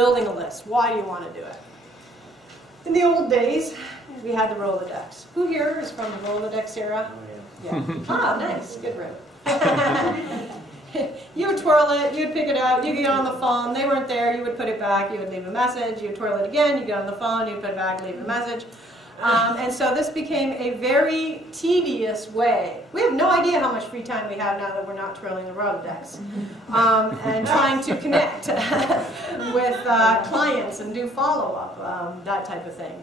building a list. Why do you want to do it? In the old days, we had the Rolodex. Who here is from the Rolodex era? Oh, yeah. Ah, nice. Good room. You would twirl it, you'd pick it out, you get on the phone, they weren't there, you would put it back, you would leave a message, you'd twirl it again, you get on the phone, you'd put it back, leave a message. And so this became a very tedious way. We have no idea how much free time we have now that we're not twirling the Rolodex. And trying to connect with clients and do follow-up, that type of thing.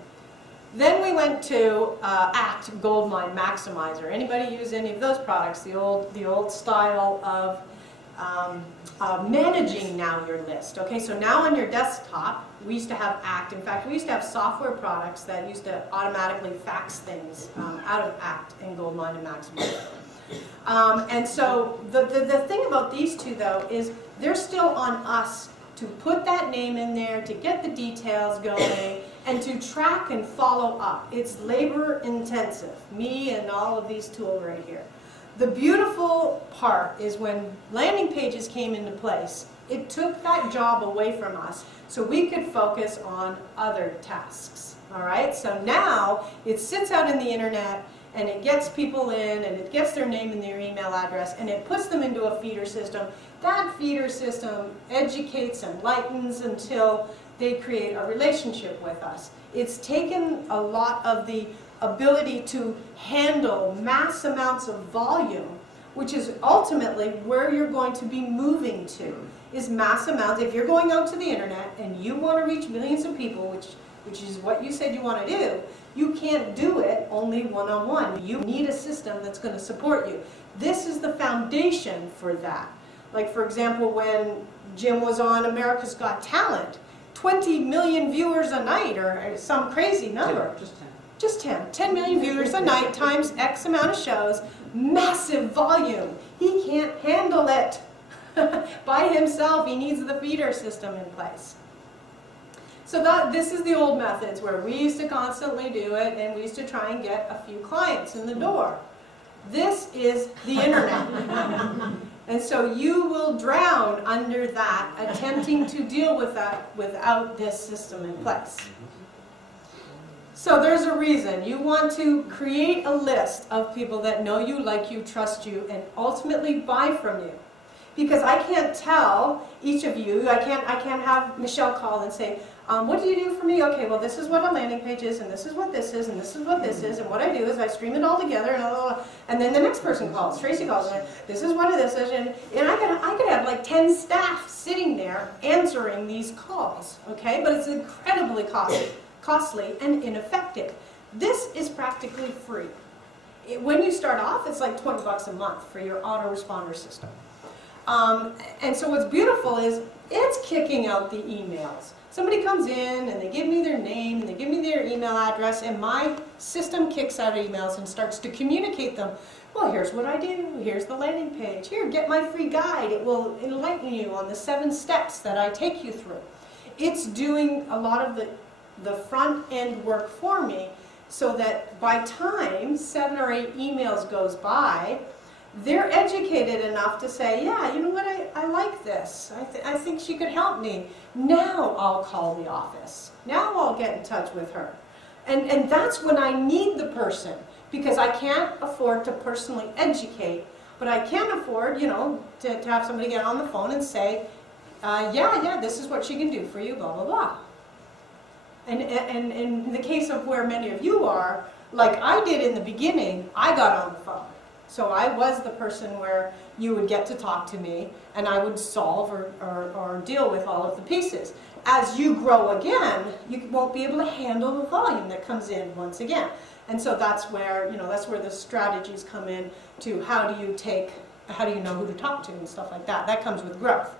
Then we went to ACT Goldmine Maximizer. Anybody use any of those products? The old style of managing now your list. Okay, so now on your desktop, we used to have ACT. In fact, we used to have software products that used to automatically fax things out of ACT and Goldmine and Maximizer. And so the thing about these two, though, is they're still on us to put that name in there, to get the details going, and to track and follow up. It's labor intensive, me and all of these tools right here. The beautiful part is when landing pages came into place, it took that job away from us so we could focus on other tasks. All right, so now it sits out in the internet and it gets people in and it gets their name and their email address and it puts them into a feeder system. That feeder system educates and lightens until they create a relationship with us. It's taken a lot of the ability to handle mass amounts of volume, which is ultimately where you're going to be moving to, is mass amounts. If you're going out to the internet and you want to reach millions of people, which is what you said you want to do, you can't do it only one-on-one. You need a system that's going to support you. This is the foundation for that. Like, for example, when Jim was on America's Got Talent, 20 million viewers a night, or some crazy number. Just 10. 10 million viewers a night times X amount of shows, massive volume. He can't handle it by himself. He needs the feeder system in place. So this is the old methods where we used to constantly do it and we used to try and get a few clients in the door. This is the internet. And so you will drown under that, attempting to deal with that without this system in place. So there's a reason. You want to create a list of people that know you, like you, trust you, and ultimately buy from you. Because I can't tell each of you, I can't have Michelle call and say, what do you do for me? Okay, well, this is what a landing page is, and this is what this is, and this is what this is, and what I do is I stream it all together, and then the next person calls, Tracy calls, and this is what this is, and I could have like 10 staff sitting there answering these calls, okay? But it's incredibly costly and ineffective. This is practically free. When you start off, it's like 20 bucks a month for your autoresponder system. And so what's beautiful is it's kicking out the emails. Somebody comes in and they give me their name and they give me their email address and my system kicks out emails and starts to communicate them. Well, here's what I do. Here's the landing page. Here, get my free guide. It will enlighten you on the 7 steps that I take you through. It's doing a lot of the front end work for me so that by time 7 or 8 emails goes by, they're educated enough to say, yeah, you know what, I like this. I think she could help me. Now I'll call the office. Now I'll get in touch with her. And that's when I need the person, because I can't afford to personally educate, but I can afford, you know, to have somebody get on the phone and say, yeah, this is what she can do for you, blah, blah, blah. And in the case of where many of you are, like I did in the beginning, I got on the phone. So I was the person where you would get to talk to me and I would solve or deal with all of the pieces. As you grow again, you won't be able to handle the volume that comes in once again. And so that's where, you know, that's where the strategies come in to how do you know who to talk to and stuff like that. That comes with growth.